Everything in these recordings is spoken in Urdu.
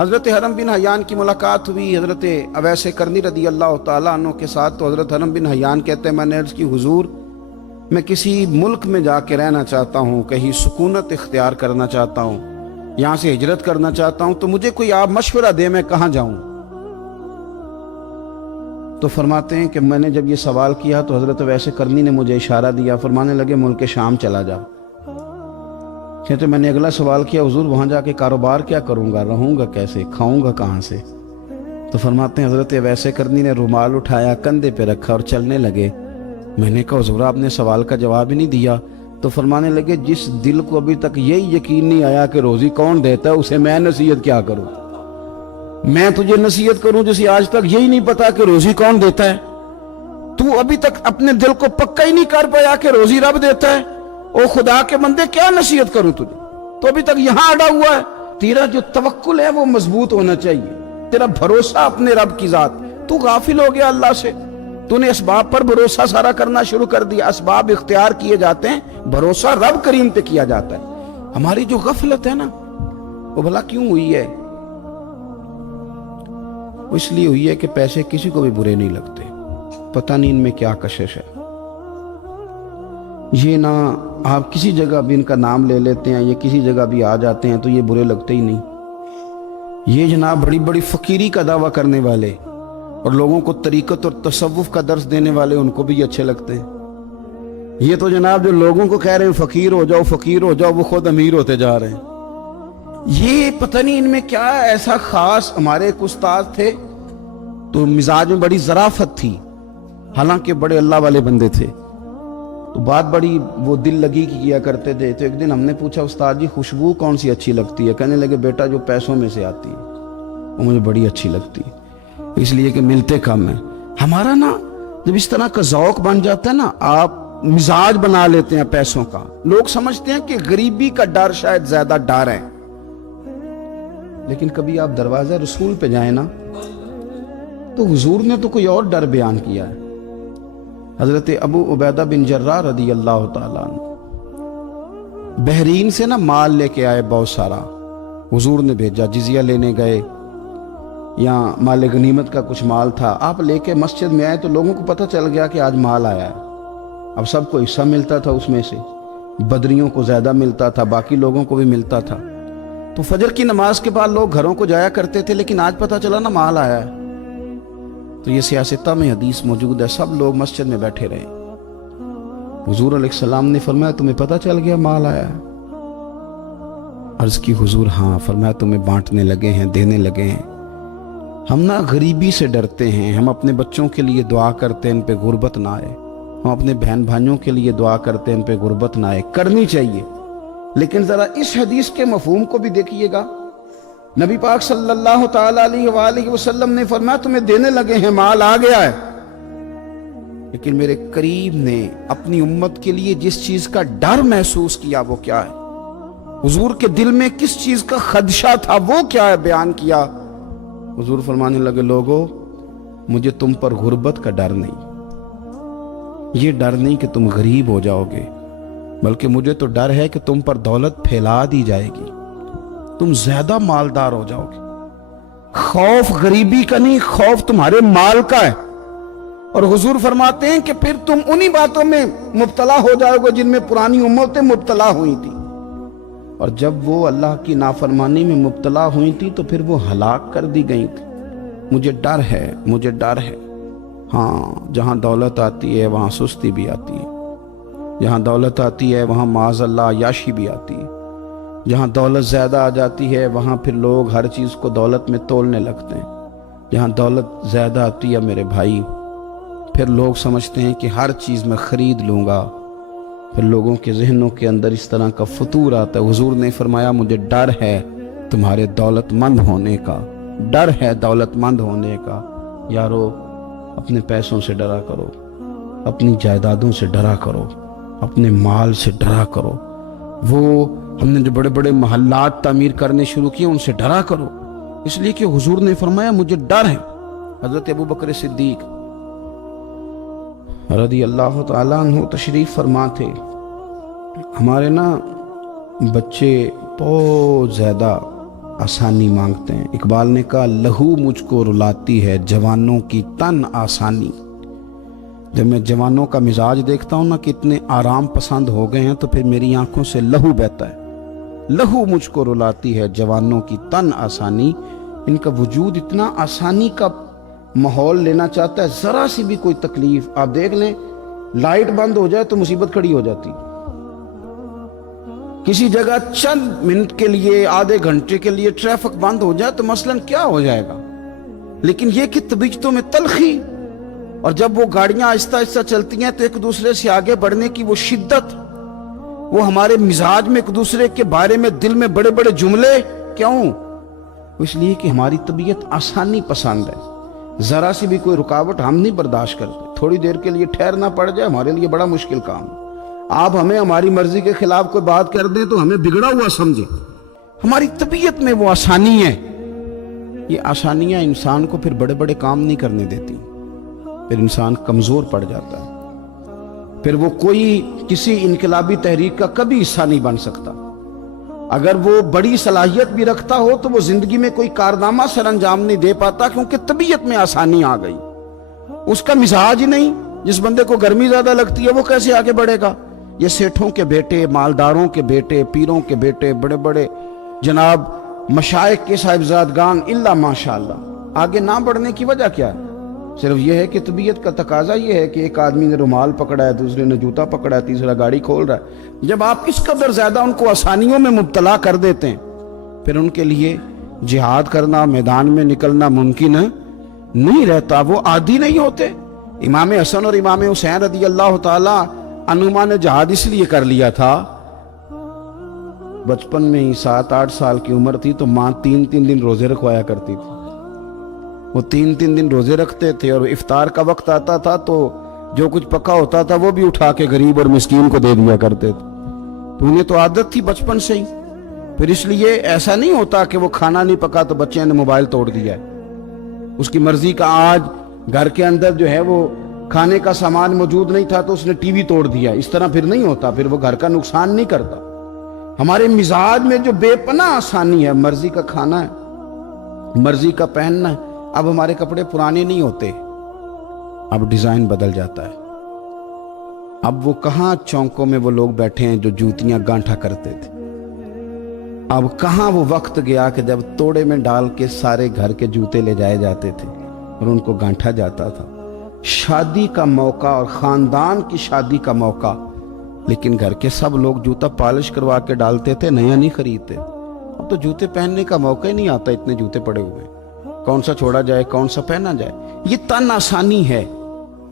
حضرت حرم بن حیان کی ملاقات ہوئی حضرت اویس کرنی رضی اللہ تعالیٰ عنہ کے ساتھ، تو حضرت حرم بن حیان کہتے ہیں میں نے عرض کی حضور میں کسی ملک میں جا کے رہنا چاہتا ہوں، کہیں سکونت اختیار کرنا چاہتا ہوں، یہاں سے ہجرت کرنا چاہتا ہوں، تو مجھے کوئی آپ مشورہ دے میں کہاں جاؤں؟ تو فرماتے ہیں کہ میں نے جب یہ سوال کیا تو حضرت اویس کرنی نے مجھے اشارہ دیا، فرمانے لگے ملک شام چلا جا۔ کہتے میں نے اگلا سوال کیا حضور وہاں جا کے کاروبار کیا کروں گا، رہوں گا کیسے، کھاؤں گا کہاں سے؟ تو فرماتے ہیں حضرت اویس کرنی نے رومال اٹھایا، کندھے پہ رکھا اور چلنے لگے۔ میں نے کہا حضور آپ نے سوال کا جواب ہی نہیں دیا۔ تو فرمانے لگے جس دل کو ابھی تک یہی یقین نہیں آیا کہ روزی کون دیتا ہے، اسے میں نصیحت کیا کروں؟ میں تجھے نصیحت کروں جسے آج تک یہی نہیں پتا کہ روزی کون دیتا ہے؟ تو ابھی تک اپنے دل کو پکا ہی نہیں کر پایا کہ روزی رب دیتا ہے؟ او خدا کے بندے کیا نصیحت کروں تجھے؟ تو ابھی تک یہاں اڑا ہوا ہے۔ تیرا جو توکل ہے وہ مضبوط ہونا چاہیے، تیرا بھروسہ اپنے رب کی ذات۔ تو غافل ہو گیا اللہ سے، تو نے اسباب پر بھروسہ سارا کرنا شروع کر دیا۔ اسباب اختیار کیے جاتے ہیں، بھروسہ رب کریم پہ کیا جاتا ہے۔ ہماری جو غفلت ہے نا وہ بھلا کیوں ہوئی ہے؟ وہ اس لیے ہوئی ہے کہ پیسے کسی کو بھی برے نہیں لگتے، پتہ نہیں ان میں کیا کشش ہے۔ یہ نہ آپ کسی جگہ بھی ان کا نام لے لیتے ہیں، یہ کسی جگہ بھی آ جاتے ہیں تو یہ برے لگتے ہی نہیں۔ یہ جناب بڑی بڑی فقیری کا دعویٰ کرنے والے اور لوگوں کو طریقت اور تصوف کا درس دینے والے، ان کو بھی اچھے لگتے ہیں۔ یہ تو جناب جو لوگوں کو کہہ رہے ہیں فقیر ہو جاؤ فقیر ہو جاؤ، وہ خود امیر ہوتے جا رہے ہیں۔ یہ پتہ نہیں ان میں کیا ایسا خاص۔ ہمارے ایک استاد تھے تو مزاج میں بڑی ظرافت تھی، حالانکہ بڑے اللہ والے بندے تھے، تو بات بڑی وہ دل لگی کی کیا کرتے تھے۔ تو ایک دن ہم نے پوچھا استاد جی خوشبو کون سی اچھی لگتی ہے؟ کہنے لگے بیٹا جو پیسوں میں سے آتی ہے وہ مجھے بڑی اچھی لگتی ہے، اس لیے کہ ملتے کم ہیں۔ ہمارا نا جب اس طرح کا ذوق بن جاتا ہے نا، آپ مزاج بنا لیتے ہیں پیسوں کا۔ لوگ سمجھتے ہیں کہ غریبی کا ڈر شاید زیادہ ڈر ہے، لیکن کبھی آپ دروازہ رسول پہ جائیں نا تو حضور نے تو کوئی اور ڈر بیان کیا ہے۔ حضرت ابو عبیدہ بن جراح رضی اللہ تعالیٰ عنہ بحرین سے نا مال لے کے آئے بہت سارا، حضور نے بھیجا، جزیہ لینے گئے، یا مال غنیمت کا کچھ مال تھا، آپ لے کے مسجد میں آئے تو لوگوں کو پتہ چل گیا کہ آج مال آیا ہے۔ اب سب کو حصہ ملتا تھا اس میں سے، بدریوں کو زیادہ ملتا تھا، باقی لوگوں کو بھی ملتا تھا۔ تو فجر کی نماز کے بعد لوگ گھروں کو جایا کرتے تھے، لیکن آج پتہ چلا نا مال آیا ہے۔ تو یہ سیاستہ میں حدیث موجود ہے، سب لوگ مسجد میں بیٹھے رہے۔ حضور علیہ السلام نے فرمایا تمہیں پتہ چل گیا مال آیا ہے؟ عرض کی حضور ہاں۔ فرمایا تمہیں بانٹنے لگے ہیں، دینے لگے ہیں۔ ہم نا غریبی سے ڈرتے ہیں، ہم اپنے بچوں کے لیے دعا کرتے ہیں ان پہ غربت نہ آئے، ہم اپنے بہن بھائیوں کے لیے دعا کرتے ہیں ان پہ غربت نہ آئے، کرنی چاہیے۔ لیکن ذرا اس حدیث کے مفہوم کو بھی دیکھیے گا۔ نبی پاک صلی اللہ تعالیٰ علیہ وآلہ وسلم نے فرمایا تمہیں دینے لگے ہیں، مال آ گیا ہے، لیکن میرے قریب نے اپنی امت کے لیے جس چیز کا ڈر محسوس کیا وہ کیا ہے؟ حضور کے دل میں کس چیز کا خدشہ تھا وہ کیا ہے بیان کیا۔ حضور فرمانے لگے لوگو مجھے تم پر غربت کا ڈر نہیں، یہ ڈر نہیں کہ تم غریب ہو جاؤ گے، بلکہ مجھے تو ڈر ہے کہ تم پر دولت پھیلا دی جائے گی، تم زیادہ مالدار ہو جاؤ گے۔ خوف غریبی کا نہیں، خوف تمہارے مال کا ہے۔ اور حضور فرماتے ہیں کہ پھر تم انہی باتوں میں مبتلا ہو جاؤ گے جن میں پرانی امتیں مبتلا ہوئی تھی، اور جب وہ اللہ کی نافرمانی میں مبتلا ہوئی تھی تو پھر وہ ہلاک کر دی گئی تھی۔ مجھے ڈر ہے، مجھے ڈر ہے۔ ہاں جہاں دولت آتی ہے وہاں سستی بھی آتی ہے، جہاں دولت آتی ہے وہاں معاذ اللہ عیاشی بھی آتی ہے، جہاں دولت زیادہ آ جاتی ہے وہاں پھر لوگ ہر چیز کو دولت میں تولنے لگتے ہیں۔ جہاں دولت زیادہ آتی ہے میرے بھائی، پھر لوگ سمجھتے ہیں کہ ہر چیز میں خرید لوں گا، پھر لوگوں کے ذہنوں کے اندر اس طرح کا فطور آتا ہے۔ حضور نے فرمایا مجھے ڈر ہے تمہارے دولت مند ہونے کا، ڈر ہے دولت مند ہونے کا۔ یارو اپنے پیسوں سے ڈرا کرو، اپنی جائیدادوں سے ڈرا کرو، اپنے مال سے ڈرا کرو۔ وہ ہم نے جو بڑے بڑے محلات تعمیر کرنے شروع کیے ان سے ڈرا کرو، اس لیے کہ حضور نے فرمایا مجھے ڈر ہے۔ حضرت ابوبکر صدیق رضی اللہ تعالیٰ عنہ تشریف فرما تھے۔ ہمارے نا بچے بہت زیادہ آسانی مانگتے ہیں. اقبال نے کہا لہو مجھ کو رلاتی ہے جوانوں کی تن آسانی. جب میں جوانوں کا مزاج دیکھتا ہوں نا کہ اتنے آرام پسند ہو گئے ہیں تو پھر میری آنکھوں سے لہو بہتا ہے. لہو مجھ کو رلاتی ہے جوانوں کی تن آسانی. ان کا وجود اتنا آسانی کا ماحول لینا چاہتا ہے. ذرا سی بھی کوئی تکلیف آپ دیکھ لیں, لائٹ بند ہو جائے تو مصیبت کھڑی ہو جاتی. کسی جگہ چند منٹ کے لیے, آدھے گھنٹے کے لیے ٹریفک بند ہو جائے تو مثلاً کیا ہو جائے گا. لیکن یہ کہ طبیعتوں میں تلخی, اور جب وہ گاڑیاں آہستہ آہستہ چلتی ہیں تو ایک دوسرے سے آگے بڑھنے کی وہ شدت, وہ ہمارے مزاج میں ایک دوسرے کے بارے میں دل میں بڑے بڑے جملے. کیوں؟ اس لیے کہ ہماری طبیعت آسانی پسند ہے. ذرا سی بھی کوئی رکاوٹ ہم نہیں برداشت کرتے. تھوڑی دیر کے لیے ٹھہرنا پڑ جائے ہمارے لیے بڑا مشکل کام. آپ ہمیں ہماری مرضی کے خلاف کوئی بات کر دیں تو ہمیں بگڑا ہوا سمجھیں. ہماری طبیعت میں وہ آسانی ہے. یہ آسانیاں انسان کو پھر بڑے بڑے کام نہیں کرنے دیتی. پھر انسان کمزور پڑ جاتا ہے. پھر وہ کوئی کسی انقلابی تحریک کا کبھی حصہ نہیں بن سکتا. اگر وہ بڑی صلاحیت بھی رکھتا ہو تو وہ زندگی میں کوئی کارنامہ سر انجام نہیں دے پاتا, کیونکہ طبیعت میں آسانی آ گئی. اس کا مزاج ہی نہیں. جس بندے کو گرمی زیادہ لگتی ہے وہ کیسے آگے بڑھے گا؟ یہ سیٹھوں کے بیٹے, مالداروں کے بیٹے, پیروں کے بیٹے, بڑے بڑے جناب مشائخ کے صاحبزادگان الا ماشاءاللہ آگے نہ بڑھنے کی وجہ کیا ہے؟ صرف یہ ہے کہ طبیعت کا تقاضا یہ ہے کہ ایک آدمی نے رومال پکڑا ہے, دوسرے نے جوتا پکڑا ہے, تیسرا گاڑی کھول رہا ہے. جب آپ اس قدر زیادہ ان کو آسانیوں میں مبتلا کر دیتے ہیں پھر ان کے لیے جہاد کرنا, میدان میں نکلنا ممکن نہیں رہتا. وہ عادی نہیں ہوتے. امام حسن اور امام حسین رضی اللہ تعالی عنہما نے جہاد اس لیے کر لیا تھا, بچپن میں ہی 7-8 سال کی عمر تھی تو ماں 3-3 دن روزے رکھوایا کرتی تھی. وہ 3-3 دن روزے رکھتے تھے اور افطار کا وقت آتا تھا تو جو کچھ پکا ہوتا تھا وہ بھی اٹھا کے غریب اور مسکین کو دے دیا کرتے تھے. تو انہیں تو عادت تھی بچپن سے ہی. پھر اس لیے ایسا نہیں ہوتا کہ وہ کھانا نہیں پکا تو بچے نے موبائل توڑ دیا ہے. اس کی مرضی کا آج گھر کے اندر جو ہے وہ کھانے کا سامان موجود نہیں تھا تو اس نے ٹی وی توڑ دیا. اس طرح پھر نہیں ہوتا, پھر وہ گھر کا نقصان نہیں کرتا. ہمارے مزاج میں جو بے پناہ آسانی ہے, مرضی کا کھانا ہے, مرضی کا پہننا ہے. اب ہمارے کپڑے پرانے نہیں ہوتے, اب ڈیزائن بدل جاتا ہے. اب وہ کہاں چونکوں میں وہ لوگ بیٹھے ہیں جو جوتیاں گانٹھا کرتے تھے. اب کہاں وہ وقت گیا کہ جب توڑے میں ڈال کے سارے گھر کے جوتے لے جائے جاتے تھے اور ان کو گانٹھا جاتا تھا. شادی کا موقع اور خاندان کی شادی کا موقع, لیکن گھر کے سب لوگ جوتا پالش کروا کے ڈالتے تھے, نیا نہیں خریدتے. اب تو جوتے پہننے کا موقع ہی نہیں آتا, اتنے جوتے پڑے ہوئے, کون سا چھوڑا جائے کون سا پہنا جائے. یہ تن آسانی ہے,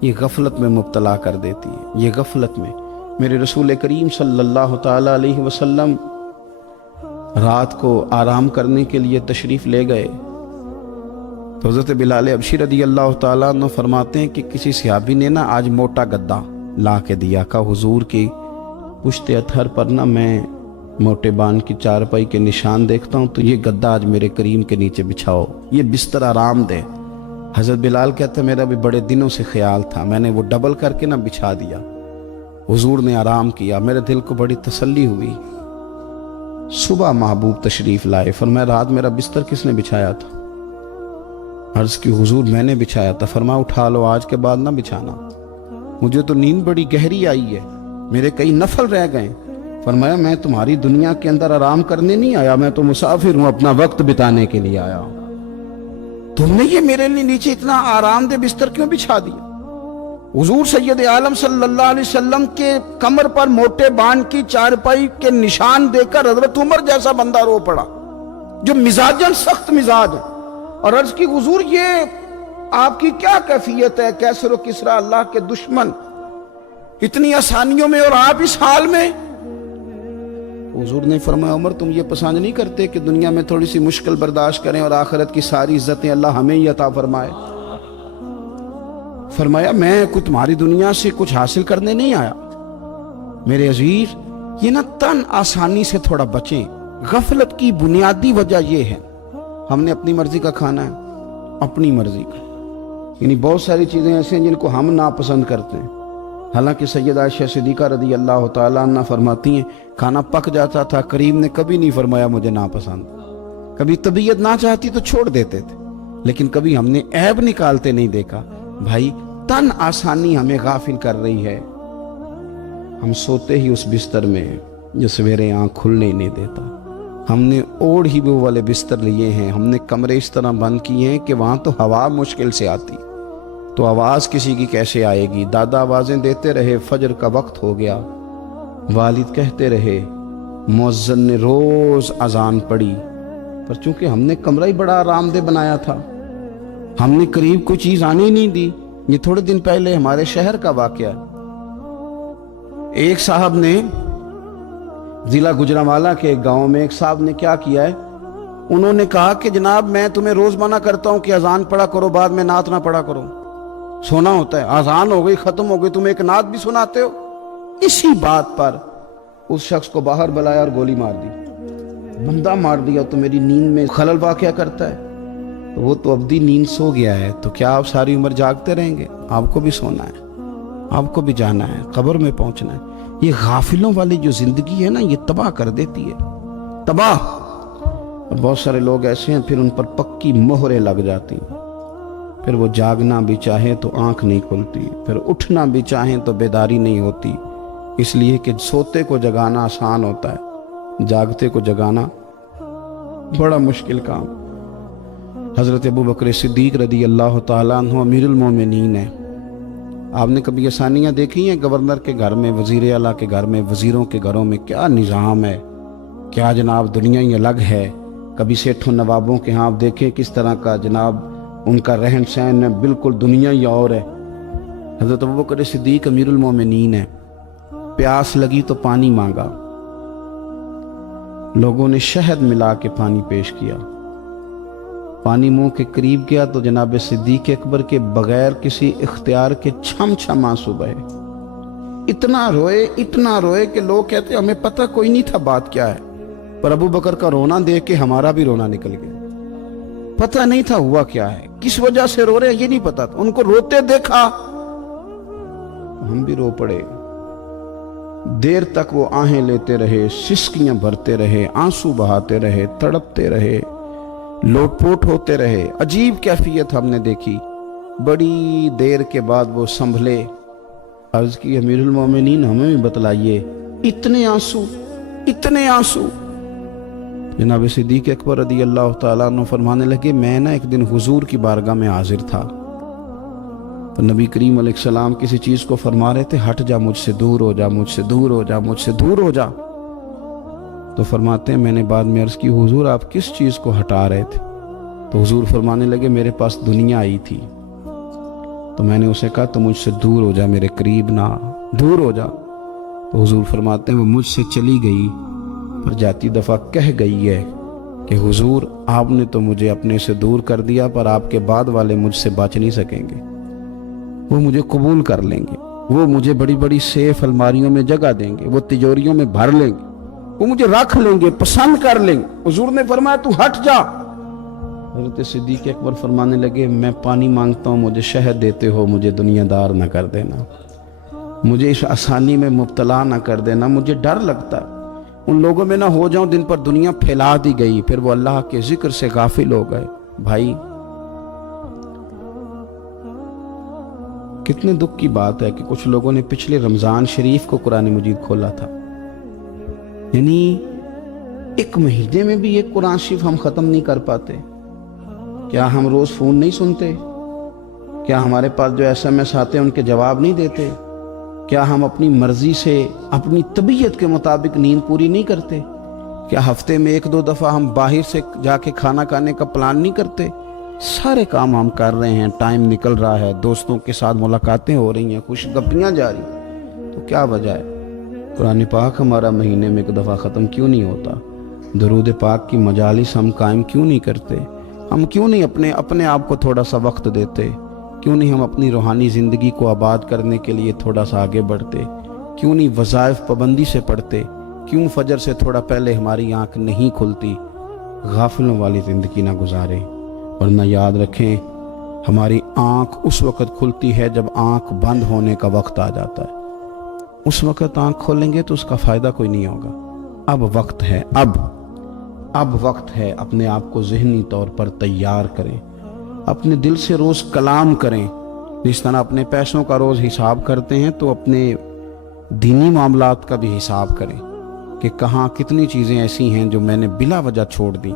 یہ غفلت میں مبتلا کر دیتی ہے. یہ غفلت میں میرے رسول کریم صلی اللہ تعالی علیہ وسلم رات کو آرام کرنے کے لیے تشریف لے گئے تو حضرت بلال حبشی رضی اللہ تعالیٰ عنہ فرماتے ہیں کہ کسی صحابی نے نا آج موٹا گدا لا کے دیا. کہا حضور کی پشت اطہر پر نا میں موٹے بان کی چارپائی کے نشان دیکھتا ہوں تو یہ گدا آج میرے کریم کے نیچے بچھاؤ, یہ بستر آرام دے. حضرت بلال کہتا میرا بھی بڑے دنوں سے خیال تھا, میں نے وہ ڈبل کر کے نا بچھا دیا. حضور نے آرام کیا, میرے دل کو بڑی تسلی ہوئی. صبح محبوب تشریف لائے, فرمایا رات میرا بستر کس نے بچھایا تھا؟ عرض کی حضور میں نے بچھایا تھا. فرمایا اٹھا لو, آج کے بعد نہ بچھانا, مجھے تو نیند بڑی گہری آئی ہے, میرے کئی نفل رہ گئے. فرمایا میں تمہاری دنیا کے اندر آرام کرنے نہیں آیا, میں تو مسافر ہوں, اپنا وقت بتانے کے لیے آیا ہوں. تم نے یہ میرے لیے نیچے اتنا آرام دہ بستر کیوں بچھا دیا؟ حضور سید عالم صلی اللہ علیہ وسلم کے کمر پر موٹے بان کی چارپائی کے نشان دے کر حضرت عمر جیسا بندہ رو پڑا جو مزاجن سخت مزاج ہے, اور عرض کی حضور یہ آپ کی کیا کیفیت ہے؟ کیسر و کسرا اللہ کے دشمن, اتنی آسانیوں میں اور آپ اس حال میں. حضور نے فرمایا عمر تم یہ پسند نہیں کرتے کہ دنیا میں تھوڑی سی مشکل برداشت کریں اور آخرت کی ساری عزتیں اللہ ہمیں ہی عطا فرمائے؟ فرمایا میں کچھ تمہاری دنیا سے کچھ حاصل کرنے نہیں آیا. میرے عزیز یہ نا تن آسانی سے تھوڑا بچیں. غفلت کی بنیادی وجہ یہ ہے ہم نے اپنی مرضی کا کھانا ہے, اپنی مرضی کا, یعنی بہت ساری چیزیں ایسے ہیں جن کو ہم ناپسند کرتے ہیں. حالانکہ سیدہ عائشہ صدیقہ رضی اللہ تعالیٰ عنہ فرماتی ہیں کھانا پک جاتا تھا, کریم نے کبھی نہیں فرمایا مجھے ناپسند. کبھی طبیعت نہ چاہتی تو چھوڑ دیتے تھے، لیکن کبھی ہم نے عیب نکالتے نہیں دیکھا۔ بھائی تن آسانی ہمیں غافل کر رہی ہے، ہم سوتے ہی اس بستر میں جو سویرے آنکھ کھلنے ہی نہیں دیتا، ہم نے اوڑھ ہی وہ والے بستر لیے ہیں، ہم نے کمرے اس طرح بند کیے ہیں کہ وہاں تو ہوا مشکل سے آتی، تو آواز کسی کی کیسے آئے گی؟ دادا آوازیں دیتے رہے، فجر کا وقت ہو گیا، والد کہتے رہے، مؤذن نے روز اذان پڑھی، پر چونکہ ہم نے کمرہ ہی بڑا آرام دہ بنایا تھا، ہم نے قریب کوئی چیز آنے ہی نہیں دی۔ یہ تھوڑے دن پہلے ہمارے شہر کا واقعہ، ایک صاحب نے ضلع گجرانوالہ کے ایک گاؤں میں ایک صاحب نے کیا کیا ہے، انہوں نے کہا کہ جناب میں تمہیں روز منع کرتا ہوں کہ اذان پڑھا کرو، بعد میں نعت نہ پڑھا کرو، سونا ہوتا ہے، اذان ہو گئی ختم ہو گئی، تم ایک نعت بھی سناتے ہو۔ اسی بات پر اس شخص کو باہر بلایا اور گولی مار دی۔ بندہ مار دیا تو میری نیند میں خلل واقعہ کرتا ہے، تو وہ تو ابدی نیند سو گیا ہے، تو کیا آپ ساری عمر جاگتے رہیں گے؟ آپ کو بھی سونا ہے، آپ کو بھی جانا ہے، قبر میں پہنچنا ہے۔ یہ غافلوں والی جو زندگی ہے نا، یہ تباہ کر دیتی ہے، تباہ۔ اور بہت سارے لوگ ایسے ہیں پھر ان پر پکی مہریں لگ جاتی، پھر وہ جاگنا بھی چاہیں تو آنکھ نہیں کھلتی، پھر اٹھنا بھی چاہیں تو بیداری نہیں ہوتی، اس لیے کہ سوتے کو جگانا آسان ہوتا ہے، جاگتے کو جگانا بڑا مشکل کام۔ حضرت ابوبکر صدیق رضی اللہ تعالیٰ عنہ امیر المومنین ہیں۔ آپ نے کبھی آسانیاں دیکھی ہیں گورنر کے گھر میں، وزیر اعلیٰ کے گھر میں، وزیروں کے گھروں میں کیا نظام ہے، کیا جناب دنیا ہی الگ ہے۔ کبھی سیٹھوں نوابوں کے ہاں آپ دیکھیں کس طرح کا جناب ان کا رہن سہن ہے، بالکل دنیا ہی اور ہے۔ حضرت ابوبکر صدیق امیر المومنین ہیں، پیاس لگی تو پانی مانگا، لوگوں نے شہد ملا کے پانی پیش کیا، پانی منہ کے قریب گیا تو جناب صدیق اکبر کے بغیر کسی اختیار کے چھم چھم آنسو بہے، اتنا روئے کہ لوگ کہتے ہمیں پتہ کوئی نہیں تھا بات کیا ہے، پر ابو بکر کا رونا دیکھ کے ہمارا بھی رونا نکل گیا، پتہ نہیں تھا ہوا کیا ہے، کس وجہ سے رو رہے یہ نہیں پتا تھا، ان کو روتے دیکھا ہم بھی رو پڑے۔ دیر تک وہ آہیں لیتے رہے، سسکیاں بھرتے رہے، آنسو بہاتے رہے، تڑپتے رہے، لوٹ پوٹ ہوتے رہے، عجیب کیفیت ہم نے دیکھی۔ بڑی دیر کے بعد وہ سنبھلے، عرض کی امیر المومنین ہمیں بھی بتلائیے، اتنے آنسو۔ جناب صدیق اکبر رضی اللہ تعالیٰ عنہ فرمانے لگے، میں نا ایک دن حضور کی بارگاہ میں حاضر تھا، تو نبی کریم علیہ السلام کسی چیز کو فرما رہے تھے، ہٹ جا، مجھ سے دور ہو جا، مجھ سے دور ہو جا، مجھ سے دور ہو جا۔ تو فرماتے ہیں میں نے بعد میں عرض کی حضور آپ کس چیز کو ہٹا رہے تھے؟ تو حضور فرمانے لگے میرے پاس دنیا آئی تھی، تو میں نے اسے کہا تو مجھ سے دور ہو جا، میرے قریب نہ، دور ہو جا۔ تو حضور فرماتے ہیں وہ مجھ سے چلی گئی، پر جاتی دفعہ کہہ گئی ہے کہ حضور آپ نے تو مجھے اپنے سے دور کر دیا، پر آپ کے بعد والے مجھ سے بچ نہیں سکیں گے، وہ مجھے قبول کر لیں گے، وہ مجھے بڑی بڑی سیف الماریوں میں جگہ دیں گے، وہ تجوریوں میں بھر لیں گے، وہ مجھے رکھ لیں گے، پسند کر لیں گے۔ حضور نے فرمایا تو ہٹ جا۔ حضرت صدیق اکبر فرمانے لگے میں پانی مانگتا ہوں، مجھے شہد دیتے ہو، مجھے دنیا دار نہ کر دینا، مجھے اس آسانی میں مبتلا نہ کر دینا، مجھے ڈر لگتا ہے ان لوگوں میں نہ ہو جاؤں جن پر دنیا پھیلا دی گئی، پھر وہ اللہ کے ذکر سے غافل ہو گئے۔ بھائی کتنے دکھ کی بات ہے کہ کچھ لوگوں نے پچھلے رمضان شریف کو قرآن مجید کھولا تھا، یعنی ایک مہینے میں بھی ایک قرآن شریف ہم ختم نہیں کر پاتے۔ کیا ہم روز فون نہیں سنتے؟ کیا ہمارے پاس جو SMS آتے ہیں ان کے جواب نہیں دیتے؟ کیا ہم اپنی مرضی سے اپنی طبیعت کے مطابق نیند پوری نہیں کرتے؟ کیا ہفتے میں 1-2 دفعہ ہم باہر سے جا کے کھانا کھانے کا پلان نہیں کرتے؟ سارے کام ہم کر رہے ہیں، ٹائم نکل رہا ہے، دوستوں کے ساتھ ملاقاتیں ہو رہی ہیں، خوش گپیاں جاری، تو کیا وجہ ہے قرآن پاک ہمارا مہینے میں 1 دفعہ ختم کیوں نہیں ہوتا؟ درود پاک کی مجالس ہم قائم کیوں نہیں کرتے؟ ہم کیوں نہیں اپنے آپ کو تھوڑا سا وقت دیتے؟ کیوں نہیں ہم اپنی روحانی زندگی کو آباد کرنے کے لیے تھوڑا سا آگے بڑھتے؟ کیوں نہیں وظائف پابندی سے پڑھتے؟ کیوں فجر سے تھوڑا پہلے ہماری آنکھ نہیں کھلتی؟ غافلوں والی زندگی نہ گزاریں، ورنہ یاد رکھیں ہماری آنکھ اس وقت کھلتی ہے جب آنکھ بند ہونے کا وقت آ جاتا ہے۔ اس وقت آنکھ کھولیں گے تو اس کا فائدہ کوئی نہیں ہوگا۔ اب وقت ہے، اب وقت ہے اپنے آپ کو ذہنی طور پر تیار کریں، اپنے دل سے روز کلام کریں۔ جس طرح اپنے پیسوں کا روز حساب کرتے ہیں تو اپنے دینی معاملات کا بھی حساب کریں کہ کہاں کتنی چیزیں ایسی ہیں جو میں نے بلا وجہ چھوڑ دی۔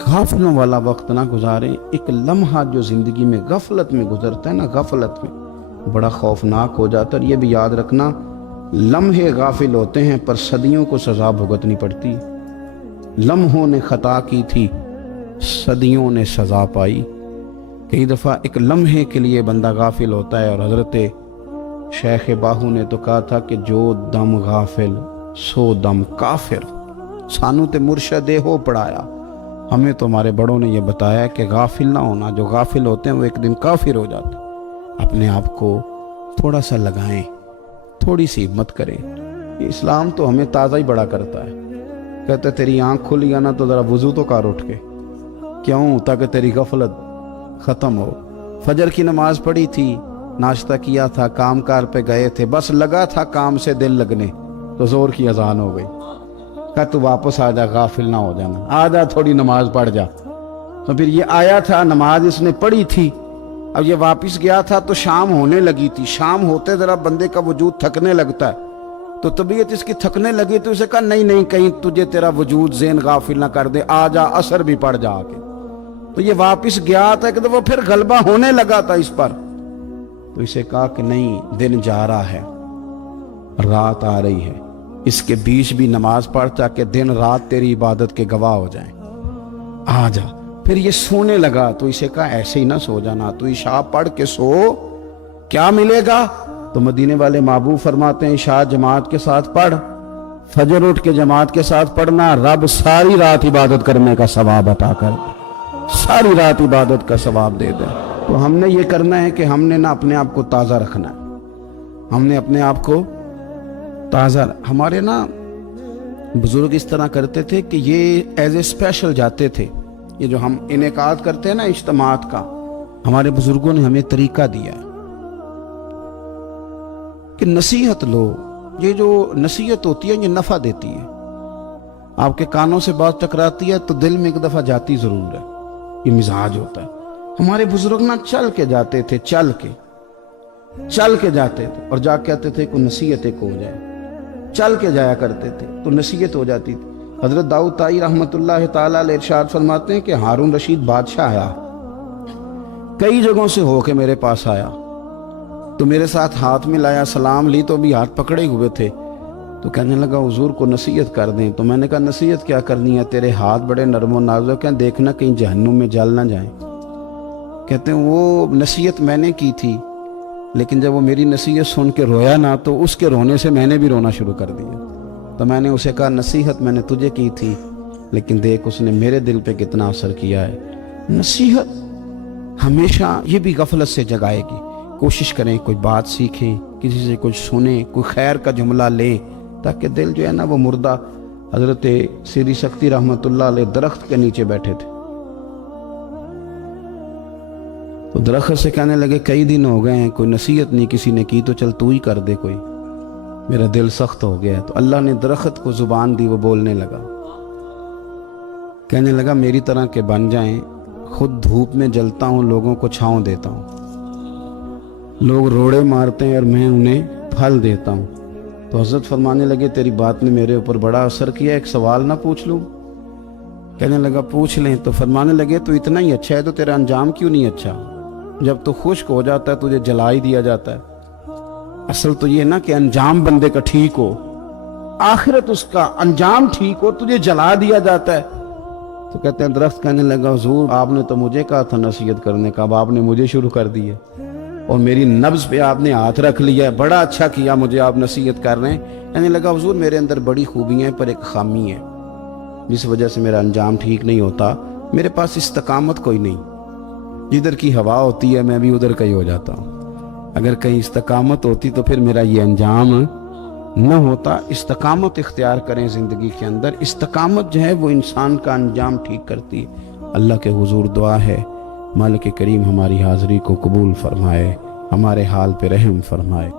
غافلوں والا وقت نہ گزاریں۔ ایک لمحہ جو زندگی میں غفلت میں گزرتا ہے نا، غفلت میں بڑا خوفناک ہو جاتا ہے۔ یہ بھی یاد رکھنا، لمحے غافل ہوتے ہیں پر صدیوں کو سزا بھگتنی پڑتی۔ لمحوں نے خطا کی تھی، صدیوں نے سزا پائی۔ کئی دفعہ ایک لمحے کے لیے بندہ غافل ہوتا ہے، اور حضرت شیخ باہو نے تو کہا تھا کہ جو دم غافل سو دم کافر۔ سانو تے مرشد ہو پڑھایا، ہمیں تو ہمارے بڑوں نے یہ بتایا کہ غافل نہ ہونا۔ جو غافل ہوتے ہیں وہ ایک دن کافر ہو جاتے ہیں۔ اپنے آپ کو تھوڑا سا لگائیں، تھوڑی سی ہمت کریں۔ اسلام تو ہمیں تازہ ہی بڑا کرتا ہے، کہتے تیری آنکھ کھلی ہے نا تو ذرا وضو تو کر اٹھ کے، کیوں؟ تاکہ تیری غفلت ختم ہو۔ فجر کی نماز پڑھی تھی، ناشتہ کیا تھا، کام کار پہ گئے تھے، بس لگا تھا کام سے دل لگنے تو زور کی اذان ہو گئی۔ کہا تو واپس آ جا، غافل نہ ہو جانا، آ جا تھوڑی نماز پڑھ جا۔ تو پھر یہ آیا تھا، نماز اس نے پڑھی تھی، اب یہ واپس گیا تھا تو شام ہونے لگی تھی۔ شام ہوتے ذرا بندے کا وجود تھکنے لگتا ہے، تو طبیعت اس کی تھکنے لگی تو اسے کہا نہیں نہیں، کہیں تجھے تیرا وجود ذہن غافل نہ کر دے، آ جا عصر بھی پڑھ جا کے۔ تو یہ واپس گیا تھا کہ وہ پھر غلبہ ہونے لگا تھا اس پر، تو اسے کہا کہ نہیں، دن جا رہا ہے، رات آ رہی ہے، اس کے بیچ بھی نماز پڑھ تاکہ دن رات تیری عبادت کے گواہ ہو جائیں، آ جا۔ پھر یہ سونے لگا تو اسے کہا ایسے ہی نہ سو جانا، تو عشاء پڑھ کے سو، کیا ملے گا؟ تو مدینے والے محبوب فرماتے ہیں عشاء جماعت کے ساتھ پڑھ، فجر اٹھ کے جماعت کے ساتھ پڑھنا، رب ساری رات عبادت کرنے کا ثواب عطا کر دے، ساری رات عبادت کا ثواب دے دے۔ تو ہم نے یہ کرنا ہے کہ ہم نے نا اپنے آپ کو تازہ رکھنا ہے، ہم نے اپنے آپ کو تازہ۔ ہمارے نا بزرگ اس طرح کرتے تھے کہ یہ ایز اے اسپیشل جاتے تھے۔ یہ جو ہم انعقاد کرتے ہیں نا اجتماعات کا، ہمارے بزرگوں نے ہمیں طریقہ دیا ہے کہ نصیحت لو۔ یہ جو نصیحت ہوتی ہے یہ نفع دیتی ہے۔ آپ کے کانوں سے بات ٹکراتی ہے تو دل میں ایک دفعہ جاتی ضرور ہے، یہ مزاج ہوتا ہے۔ ہمارے بزرگ نہ چل کے جاتے تھے، چل کے جاتے تھے، اور جا کہتے تھے کوئی نصیحت ایک ہو جائے، چل کے جایا کرتے تھے تو نصیحت ہو جاتی تھی۔ حضرت داؤد طائی رحمۃ اللہ تعالیٰ علیہ ارشاد فرماتے ہیں کہ ہارون رشید بادشاہ آیا، کئی جگہوں سے ہو کے میرے پاس آیا، تو میرے ساتھ ہاتھ میں لایا، سلام لی تو بھی ہاتھ پکڑے ہوئے تھے، تو کہنے لگا حضور کو نصیحت کر دیں۔ تو میں نے کہا نصیحت کیا کرنی ہے، تیرے ہاتھ بڑے نرم و نازک ہیں، دیکھنا کہیں جہنم میں جل نہ جائیں۔ کہتے ہیں وہ نصیحت میں نے کی تھی، لیکن جب وہ میری نصیحت سن کے رویا نا تو اس کے رونے سے میں نے بھی رونا شروع کر دیا۔ تو میں نے اسے کہا نصیحت میں نے تجھے کی تھی، لیکن دیکھ اس نے میرے دل پہ کتنا اثر کیا ہے۔ نصیحت ہمیشہ یہ بھی غفلت سے جگائے گی۔ کوشش کریں کوئی بات سیکھیں، کسی سے کچھ سنیں، کوئی خیر کا جملہ لیں، تاکہ دل جو ہے نا وہ مردہ۔ حضرت سری سختی رحمۃ اللہ علیہ درخت کے نیچے بیٹھے تھے، تو درخت سے کہنے لگے کئی دن ہو گئے ہیں کوئی نصیحت نہیں کسی نے کی، تو چل تو ہی کر دے کوئی، میرا دل سخت ہو گیا ہے۔ تو اللہ نے درخت کو زبان دی، وہ بولنے لگا، کہنے لگا میری طرح کے بن جائیں، خود دھوپ میں جلتا ہوں، لوگوں کو چھاؤں دیتا ہوں، لوگ روڑے مارتے ہیں اور میں انہیں پھل دیتا ہوں۔ تو حضرت فرمانے لگے تیری بات نے میرے اوپر بڑا اثر کیا، ایک سوال نہ پوچھ لوں؟ کہنے لگا پوچھ لیں۔ تو فرمانے لگے تو اتنا ہی اچھا ہے تو تیرا انجام کیوں نہیں اچھا؟ جب تو خشک ہو جاتا ہے تجھے جلا ہی دیا جاتا ہے۔ اصل تو یہ نا کہ انجام بندے کا ٹھیک ہو، آخرت اس کا انجام ٹھیک ہو، تجھے جلا دیا جاتا ہے۔ تو کہتے ہیں درخت کہنے لگا حضور آپ نے تو مجھے کہا تھا نصیحت کرنے کا، اب آپ نے مجھے شروع کر دی ہے، اور میری نبض پہ آپ نے ہاتھ رکھ لیا ہے، بڑا اچھا کیا مجھے آپ نصیحت کر رہے ہیں۔ کہنے لگا حضور میرے اندر بڑی خوبیاں ہیں پر ایک خامی ہے، جس وجہ سے میرا انجام ٹھیک نہیں ہوتا، میرے پاس استقامت کوئی نہیں، جدھر کی ہوا ہوتی ہے میں بھی ادھر کا ہی ہو جاتا ہوں۔ اگر کہیں استقامت ہوتی تو پھر میرا یہ انجام نہ ہوتا۔ استقامت اختیار کریں زندگی کے اندر، استقامت جو ہے وہ انسان کا انجام ٹھیک کرتی ہے۔ اللہ کے حضور دعا ہے مالک کریم ہماری حاضری کو قبول فرمائے، ہمارے حال پہ رحم فرمائے۔